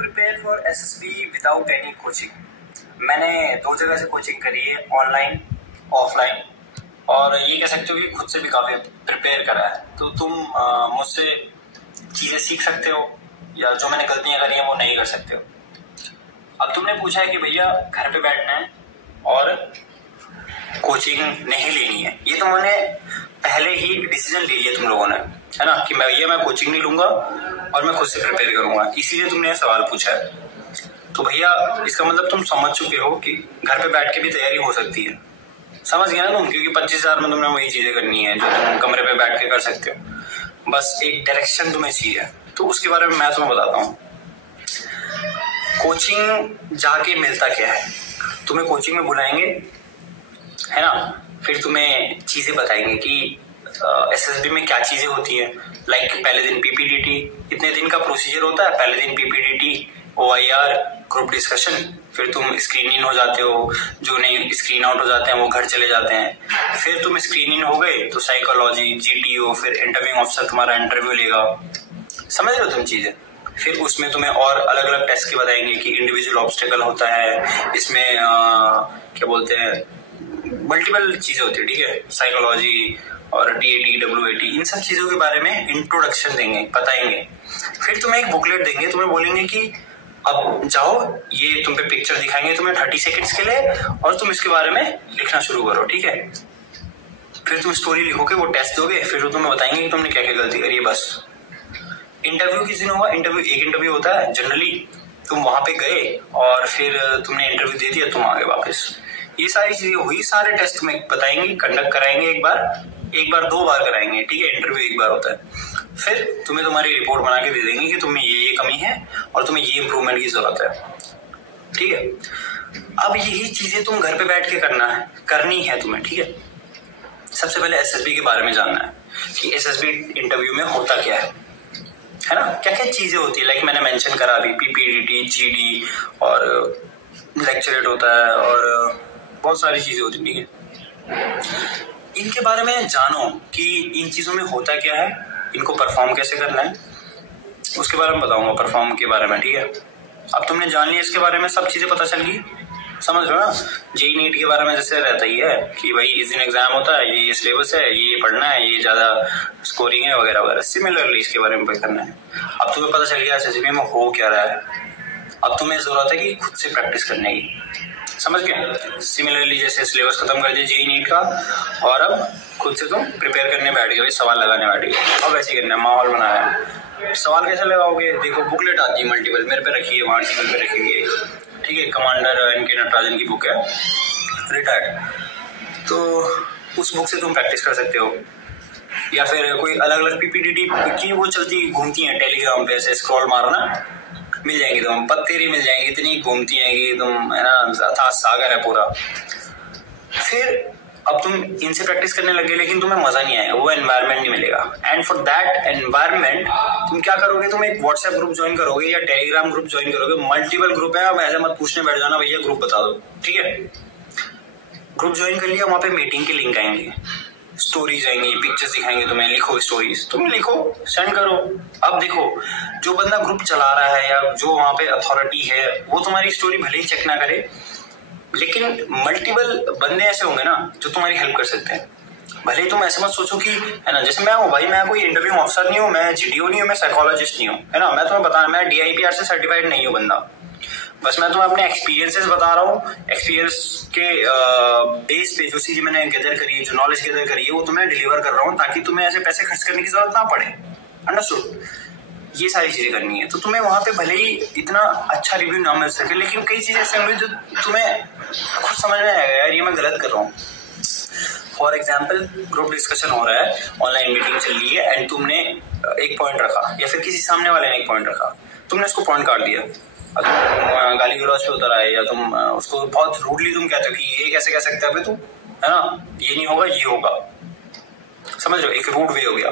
prepare for SSB without any coaching? मैंने 2 जगह से कोचिंग करी है, ऑनलाइन ऑफलाइन, और ये कह सकते हो कि खुद से भी काफ़ी प्रिपेयर करा है। तो तुम मुझसे चीज़ें सीख सकते हो या जो मैंने गलतियाँ करी हैं वो नहीं कर सकते हो। अब तुमने पूछा है कि भैया घर पे बैठना है और कोचिंग नहीं लेनी है। ये तुमने पहले ही डिसीजन ले लिया तुम लोगों ने, है ना, कि मैं कोचिंग नहीं लूंगा और मैं खुद से प्रिपेयर करूंगा, इसीलिए तुमने ये सवाल पूछा है। तो भैया इसका मतलब तुम समझ चुके हो कि घर पे बैठ के भी तैयारी हो सकती है। समझ गया ना तुम, क्योंकि 25,000 में तुमने वही चीजें करनी है जो तुम कमरे पे बैठ के कर सकते हो। बस एक डायरेक्शन तुम्हें चाहिए, तो उसके बारे में मैं तुम्हें बताता हूँ। कोचिंग जाके मिलता क्या है, तुम्हें कोचिंग में बुलाएंगे, है ना, फिर तुम्हें चीजें बताएंगे कि एसएसबी में क्या चीजें होती है। लाइक पहले दिन पीपीडीटी, इतने दिन का प्रोसीजर होता है। पहले दिन पीपीडीटी, ओआईआर, ग्रुप डिस्कशन, फिर तुम स्क्रीन इन हो जाते हो, जो नहीं स्क्रीन आउट हो जाते हैं वो घर चले जाते हैं। फिर तुम स्क्रीन इन हो गए तो साइकोलॉजी, जीटीओ, फिर इंटरव्यूइंग ऑफिसर तुम्हारा इंटरव्यू लेगा। समझ रहे हो तुम चीजें। फिर उसमें तुम्हें और अलग अलग टेस्ट के बताएंगे कि इंडिविजुअल ऑब्स्टेकल होता है, इसमें क्या बोलते हैं, मल्टीपल चीजें होती है, ठीक है, साइकोलॉजी और डीएटी, डब्ल्यूएटी, इन सब चीजों के बारे में इंट्रोडक्शन देंगे, बताएंगे। फिर तुम्हें एक बुकलेट देंगे, तुम्हें बोलेंगे कि अब जाओ, ये तुम पे पिक्चर दिखाएंगे तुम्हें 30 सेकंड्स के लिए और तुम इसके बारे में लिखना शुरू करो, ठीक है। फिर तुम स्टोरी लिखोगे, वो टेस्ट दोगे, फिर वो तुम्हें बताएंगे कि तुमने क्या क्या गलती करी है। बस इंटरव्यू किस दिन होगा, एक इंटरव्यू होता है जनरली, तुम वहां पे गए और फिर तुमने इंटरव्यू दे दिया, तुम आ गए वापस। ये सारी चीजें हुई, सारे टेस्ट तुम्हें बताएंगे, कंडक्ट कराएंगे, एक बार 2 बार कराएंगे, ठीक है, इंटरव्यू एक बार होता है। फिर तुम्हें तुम्हारी रिपोर्ट बना के दे देंगे कि तुम्हें ये कमी है और तुम्हें ये इंप्रूवमेंट की जरूरत है, ठीक है। अब यही चीजें तुम घर पे बैठ के करनी है तुम्हें, ठीक है। सबसे पहले एसएसबी के बारे में जानना है कि एसएसबी इंटरव्यू में होता क्या है ना, क्या क्या चीजें होती है। लाइक मैंने मेंशन करा अभी, पीपीडीटी, जीडी और लेक्चरेट होता है और बहुत सारी चीजें होती है, ठीक है। इनके बारे में जानो कि इन चीजों में होता क्या है, इनको परफॉर्म कैसे करना है, उसके बारे में बताऊंगा, परफॉर्म के बारे में, ठीक है। अब तुमने जान लिया इसके बारे में, सब चीजें पता चल गई, समझ रहे हो ना। जेई नीट के बारे में जैसे रहता ही है कि भाई इस दिन एग्जाम होता है, ये सिलेबस है, ये पढ़ना है, ये ज्यादा स्कोरिंग है वगैरह वगैरह, सिमिलरली इसके बारे में करना है। अब तुम्हें पता चल गया एसएसबी में हो क्या रहा है, अब तुम्हें जरूरत है कि खुद से प्रैक्टिस करने की, समझ गए। सिमिलरली जैसे सिलेबस खत्म कर दिया जेई नीट का और अब खुद से तुम प्रिपेयर करने बैठ गए, सवाल लगाने बैठ गए। अब ऐसे करना है, माहौल बनाया है। सवाल कैसे लगाओगे, देखो बुकलेट आती है मल्टीपल, मेरे पे रखी है, वहाँ टेबल पे रखी हुई है, ठीक है। कमांडर एनके नटराजन की बुक है, रिटायर्ड, तो उस बुक से तुम प्रैक्टिस कर सकते हो। या फिर कोई अलग अलग पीपीडीटी की वो चलती घूमती है टेलीग्राम पे, ऐसे स्क्रॉल मारना, मिल जाएंगी तुम, पत्तेरी मिल जाएंगी, इतनी घूमती हैं कि तुम, है ना, था सागर है पूरा। फिर अब तुम इनसे प्रैक्टिस करने लगे लेकिन तुम्हें मजा नहीं आएगा, वो एनवायरनमेंट नहीं मिलेगा। एंड फॉर दैट एनवायरनमेंट तुम क्या करोगे, तुम एक व्हाट्सएप ग्रुप ज्वाइन करोगे या टेलीग्राम ग्रुप ज्वाइन करोगे। मल्टीपल ग्रुप है, अब ऐसे मत पूछने बैठ जाना भैया ग्रुप बता दो, ठीक है। ग्रुप ज्वाइन कर लिया, वहां पे मीटिंग के लिंक आएंगे, स्टोरीज आएंगी, पिक्चर्स दिखाएंगे तुम्हें, लिखो स्टोरीज, तुम लिखो, सेंड करो। अब देखो, जो बंदा ग्रुप चला रहा है या जो वहां पे अथॉरिटी है, वो तुम्हारी स्टोरी भले ही चेक ना करे, लेकिन मल्टीपल बंदे ऐसे होंगे ना जो तुम्हारी हेल्प कर सकते हैं। भले तुम ऐसे मत सोचो कि, है ना, जैसे मैं हूँ भाई, मैं कोई इंटरव्यू ऑफिसर नहीं हूँ, मैं जीटीओ नहीं हूँ, मैं साइकोलॉजिस्ट नहीं हूँ, है ना, मैं तुम्हें बता, मैं डीआईपीआर से सर्टिफाइड नहीं हूँ बंदा। बस मैं तुम्हें अपने एक्सपीरियंसेस बता रहा हूँ, एक्सपीरियंस के बेस पे जो चीजें मैंने गैदर करी है, जो नॉलेज गैदर करी है, वो तुम्हें डिलीवर कर रहा हूँ ताकि तुम्हें ऐसे पैसे खर्च करने की जरूरत ना पड़े। अंडरस्टूड। ये सारी चीजें करनी है। तो तुम्हें वहां पे भले ही इतना अच्छा रिव्यू ना मिल सके, लेकिन कई चीजें ऐसे होंगी जो तुम्हें खुद समझ में आएगा, यार ये मैं गलत कर रहा हूँ। फॉर एग्जाम्पल, ग्रुप डिस्कशन हो रहा है, ऑनलाइन मीटिंग चल रही है, एंड तुमने एक पॉइंट रखा या फिर किसी सामने वाले ने एक पॉइंट रखा, तुमने उसको पॉइंट काट दिया, तुम गाली गलौज पे उतर आए या तुम उसको बहुत रूडली तुम कहते हो कि ये कैसे कह सकते हैं तू, है ना, ये नहीं होगा, ये होगा, समझ रहे हो, एक रूड वे हो गया।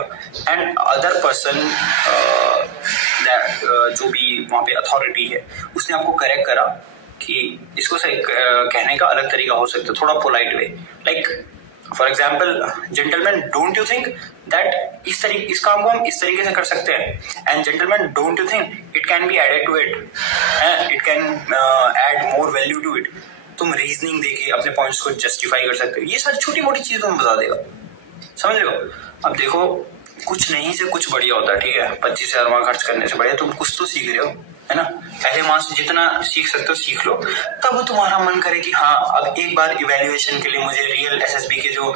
एंड अदर पर्सन, जो भी वहां पे अथॉरिटी है, उसने आपको करेक्ट करा कि इसको सही कहने का अलग तरीका हो सकता है, थोड़ा polite way. Like for example gentleman, don't you think that इस काम को हम इस तरीके से कर सकते हैं, and gentleman don't you think it can be added to it, it can add more value to it. तुम रीजनिंग देके अपने पॉइंट्स को जस्टिफाई कर सकते हो। ये सारी छोटी मोटी चीजें तुम्हें बता देगा, समझ रहे हो। अब देखो, कुछ नहीं से कुछ बढ़िया होता है, ठीक है। 25,000 वहां खर्च करने से बढ़िया तुम कुछ तो सीख रहे हो, है ना। पहले वहां से जितना सीख सकते हो सीख लो, तब तुम्हारा मन करे कि हाँ अब एक बार इवेल्युएशन के लिए मुझे रियल एसएसबी के जो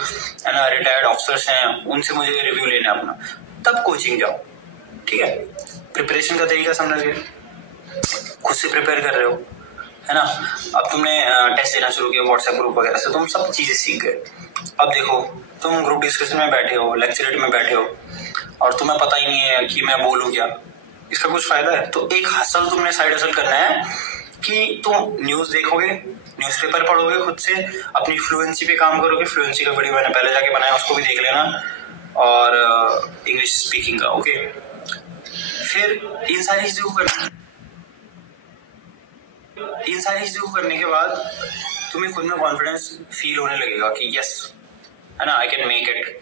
है ना रिटायर्ड ऑफिसर्स हैं उनसे मुझे रिव्यू लेना अपना, तब कोचिंग जाओ, ठीक है। प्रिपरेशन का तरीका समझ गए, खुद से प्रिपेयर कर रहे हो, है ना। अब तुमने टेस्ट देना शुरू किया व्हाट्सएप ग्रुप वगैरह से, तुम सब चीजें सीख गए। अब देखो, तुम ग्रुप डिस्कशन में बैठे हो, लेक्चरेट में बैठे हो, और तुम्हें पता ही नहीं है कि मैं बोलूं क्या, इसका कुछ फायदा है। तो एक हसल तुमने साइड हसल करना है कि तुम न्यूज देखोगे, न्यूज़पेपर पढ़ोगे, खुद से अपनी फ्लुएंसी पे काम करोगे। फ्लुएंसी का वीडियो मैंने पहले जाके बनाया, उसको भी देख लेना, और इंग्लिश स्पीकिंग का, ओके। फिर इन सारी चीजों को करने के बाद तुम्हें खुद में कॉन्फिडेंस फील होने लगेगा कि यस, है ना, आई कैन मेक इट,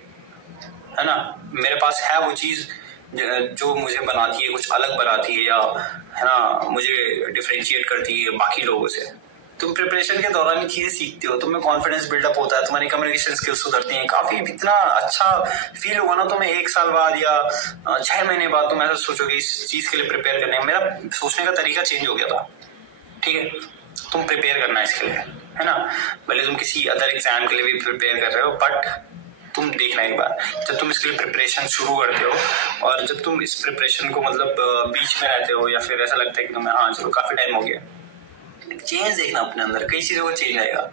है ना, मेरे पास है वो चीज जो मुझे बनाती है, कुछ अलग बनाती है, या है ना मुझे डिफरेंशिएट करती है बाकी लोगों से। तुम प्रिपरेशन के दौरान ये चीजें सीखते हो, तुम्हें कॉन्फिडेंस बिल्डअप होता है, तुम्हारी कम्युनिकेशन स्किल्स सुधरती हैं, काफी इतना अच्छा फील होगा ना तुम्हें 1 साल बाद या 6 महीने बाद तुम ऐसा सोचोगे इस चीज के लिए प्रिपेयर करने। मेरा सोचने का तरीका चेंज हो गया था, ठीक है। तुम प्रिपेयर करना है इसके लिए, है ना। भले तुम किसी अदर एग्जाम के लिए भी प्रिपेयर कर रहे हो, बट तुम देखना एक बार, जब तुम इसके लिए प्रिपरेशन शुरू करते हो और जब तुम इस प्रिपरेशन को मतलब बीच में रहते हो, या फिर ऐसा लगता है कि तुम्हें हाँ चलो काफी टाइम हो गया, चेंज देखना अपने अंदर, कई चीजों को चेंज आएगा,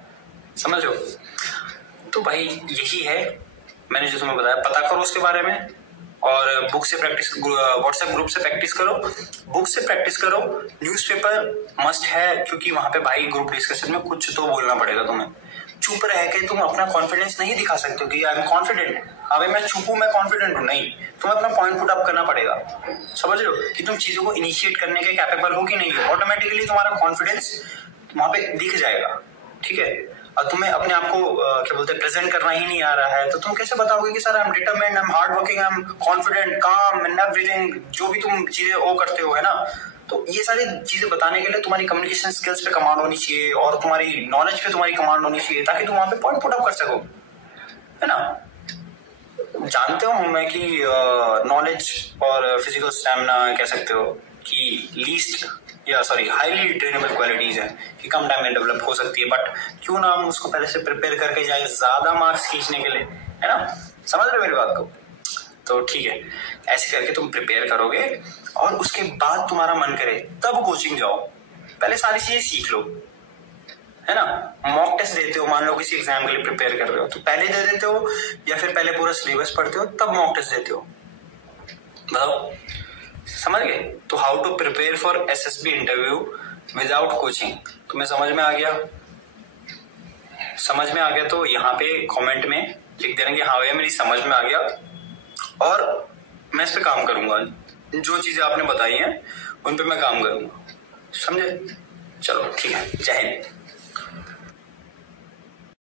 समझ रहे हो। तो भाई यही है, मैंने जो तुम्हें बताया, पता करो उसके बारे में, और बुक से प्रैक्टिस, व्हाट्सएप ग्रुप से प्रैक्टिस करो, बुक से प्रैक्टिस करो। न्यूज़पेपर मस्ट है, क्योंकि वहां पे भाई ग्रुप डिस्कशन में कुछ तो बोलना पड़ेगा तुम्हें। चुप रह के तुम अपना कॉन्फिडेंस नहीं दिखा सकते हो कि आई एम कॉन्फिडेंट, अबे मैं चुप हूं, मैं कॉन्फिडेंट हूं, नहीं। तुम्हें अपना पॉइंट पुट अप करना पड़ेगा, समझ रहे हो, कि तुम चीजों को इनिशिएट करने के कैपेबल हो कि नहीं हो। ऑटोमेटिकली तुम्हारा कॉन्फिडेंस वहां पे दिख जाएगा, ठीक है। और तुम्हें अपने आप को क्या बोलते हैं प्रेजेंट करना ही नहीं आ रहा है, तो तुम कैसे बताओगे कि sir I am determined, I am hard working, I am confident, काम एंड एवरीथिंग, जो भी तुम चीजें वो करते हो, है ना। तो ये सारी चीजें बताने के लिए तुम्हारी कम्युनिकेशन स्किल्स पे कमांड होनी चाहिए, और तुम्हारी नॉलेज पे तुम्हारी कमांड होनी चाहिए, ताकि तुम वहां पे पॉइंट पुट अप कर सको, है ना। जानते हो मैं कि नॉलेज और फिजिकल स्टैमिना कह सकते हो कि लीस्ट या सॉरी हाईली ट्रेनेबल क्वालिटीज है, कि कम टाइम में डेवलप हो सकती है, बट क्यों ना हम उसको पहले से प्रिपेयर करके जाए ज्यादा मार्क्स खींचने के लिए, है ना। समझ रहे हो मेरी बात को। तो ठीक है, ऐसे करके तुम प्रिपेयर करोगे, और उसके बाद तुम्हारा मन करे तब कोचिंग जाओ। पहले सारी चीजें सीख लो, है ना। मॉक टेस्ट देते हो, मान लो किसी एग्जाम के लिए प्रिपेयर कर रहे हो, तो पहले दे देते हो, या फिर पहले पूरा सिलेबस पढ़ते हो तब मॉक टेस्ट देते हो, बताओ, समझ गए। तो how to prepare for SSB interview without coaching, तुम्हें समझ में आ गया। समझ में आ गया तो यहाँ पे कमेंट में लिख देना कि हाँ भैया मेरी समझ में आ गया, और मैं इस पे काम करूंगा, जो चीजें आपने बताई हैं उन पे मैं काम करूंगा, समझे। चलो ठीक है, जय हिंद।